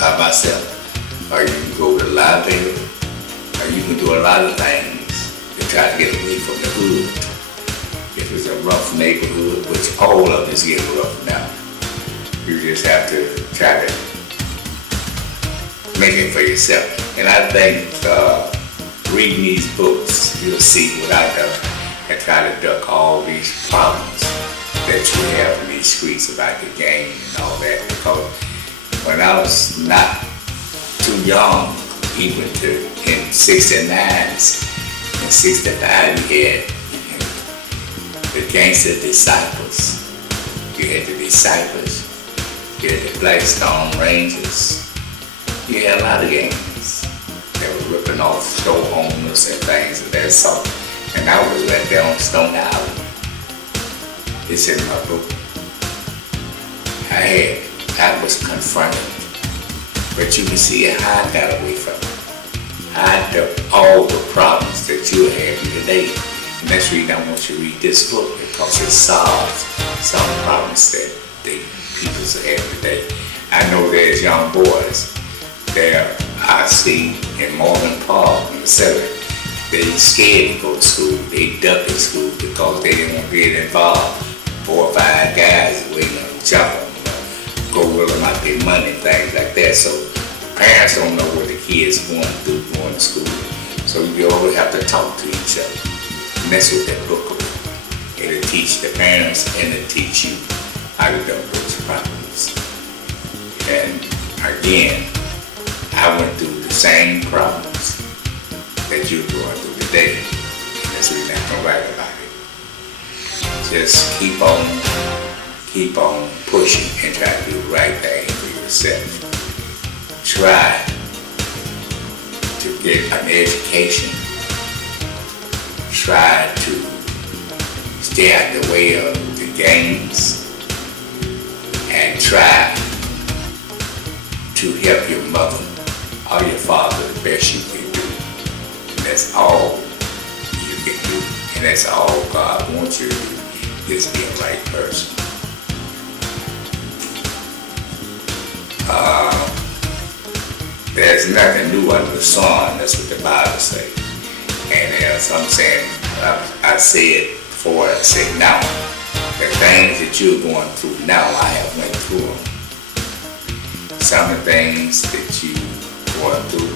by myself, or you can go to the library, or you can do a lot of things to try to get away from the hood. If it's a rough neighborhood, which all of us get rough now, you just have to try to make it for yourself. And I think reading these books, you'll see what I do and try to duck all these problems that you have in these streets about the gang and all that. Because when I was not too young, even in 69s and 65, you had the gangster disciples. You had the disciples. You had the Blackstone Rangers. You had a lot of gangs that were ripping off store owners and things of that sort. And I was right there on Stone Island. It's in my book. I was confronted. But you can see how I got away from it. I ducked all the problems that you have today. And that's the reason I want you to read this book, because it solves some problems that the people have today. I know there's young boys there I see in Morgan Park in the city. They scared to go to school. They duck in school because they didn't want to get involved. 4 or 5 guys waiting on each other, go with them out their money and things like that. So parents don't know what the kids want to do going to school. So you always have to talk to each other. And that's what that book will do. It'll teach the parents and it'll teach you how to duck those problems. And again, I went through the same problems that you're going through today. And that's the reason I'm going to write about it. Just keep on pushing and try to do the right thing for yourself. Try to get an education. Try to stay out the way of the gangs. And try to help your mother or your father the best you can do. And that's all you can do. And that's all God wants you to do, is be a right person. There's nothing new under the sun. That's what the Bible says. And as I'm saying, I said before, I said now, the things that you're going through now, I have went through them. Some of the things that you going through,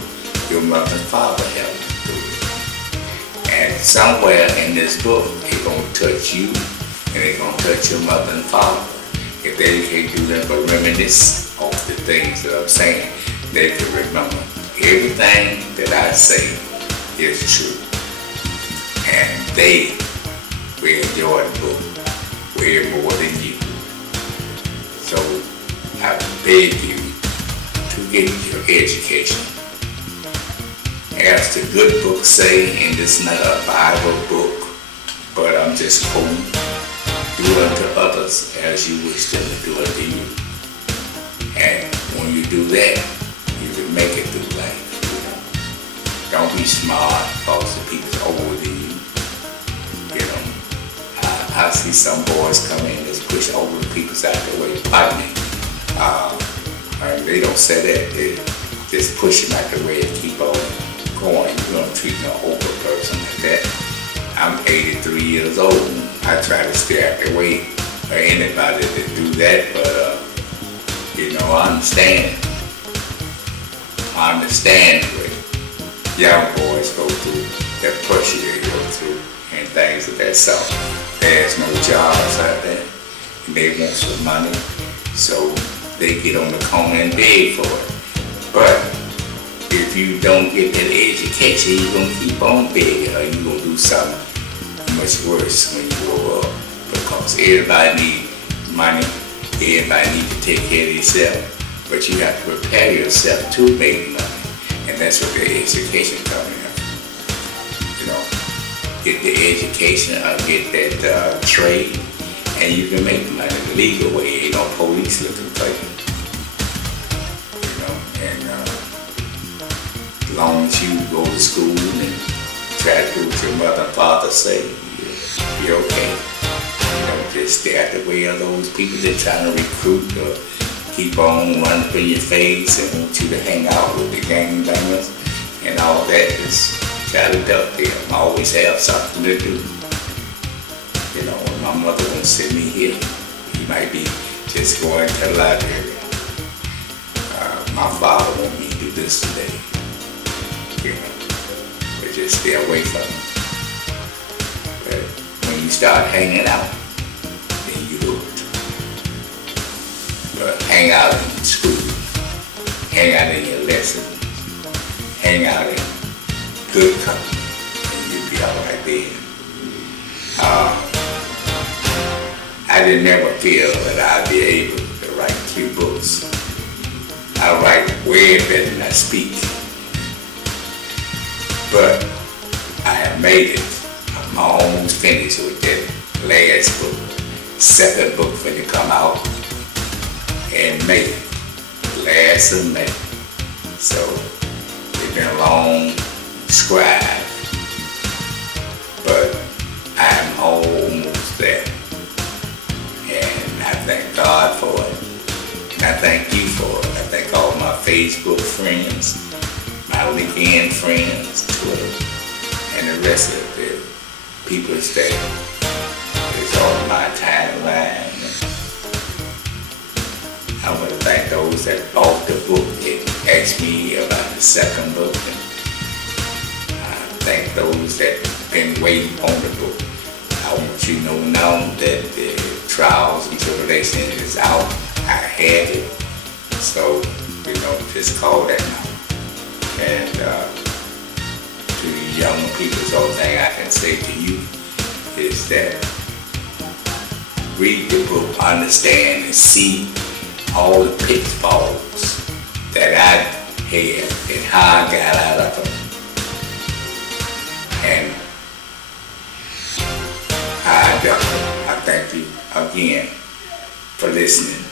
your mother and father have went through. And somewhere in this book, it's going to touch you, and it's going to touch your mother and father. If they can't do that but reminisce of the things that I'm saying, they can remember everything that I say is true. And they will enjoy the book way more than you. So I beg you to get your education. As the good books say, and this is not a Bible book, but I'm just quoting, do unto others as you wish them to do unto you. And when you do that, you can make it through life. You know? Don't be smart because the people's older than you. You know, I see some boys come in and just push older people's out the way, fight me. And they don't say that. They just push them out the way and keep on going. You don't treat no older person like that. I'm 83 years old. And I try to stay out the way for anybody to do that, but you know, I understand what young boys go through, the pressure they go through, and things of that sort. There's no jobs out there, and they want some money, so they get on the corner and beg for it. But if you don't get that education, you're going to keep on begging, or you're going to do something much worse when you grow up, because everybody needs money. Everybody needs to take care of themselves, but you have to prepare yourself to make money, and that's what the education comes in. You know, get the education or get that trade, and you can make money the legal way. Ain't no police looking for you. You know, and as long as you go to school and try to do what your mother and father say, you're okay. You know, just stay out the way of those people that trying to recruit or keep on running for your face and want you to hang out with the gangbangers and all that. Just try to duck them. Always have something to do. You know, when my mother won't send me here, he might be just going to the library. My father want me to do this today. You know, but just stay away from him. But when you start hanging out, then you hooked. But hang out in school, hang out in your lessons, hang out in good company, and you'll be all right then. I didn't never feel that I'd be able to write 3 books. I write way better than I speak. But I have made it. I'm almost finished with that last book. 2nd book when it come out in May. Last of May. So it's been a long scribe. But I'm almost there. And I thank God for it. And I thank you for it. I thank all my Facebook friends, my LinkedIn friends, Twitter, and the rest of the people that is on my timeline. I want to thank those that bought the book and asked me about the 2nd book. And I thank those that been waiting on the book. I want you to know now that the Trials and Tribulations is out. I had it. So, you know, just call that now. And to the young people, the only thing I can say to you is that read the book, understand, and see all the pitfalls that I had and how I got out of them. And I thank you again for listening.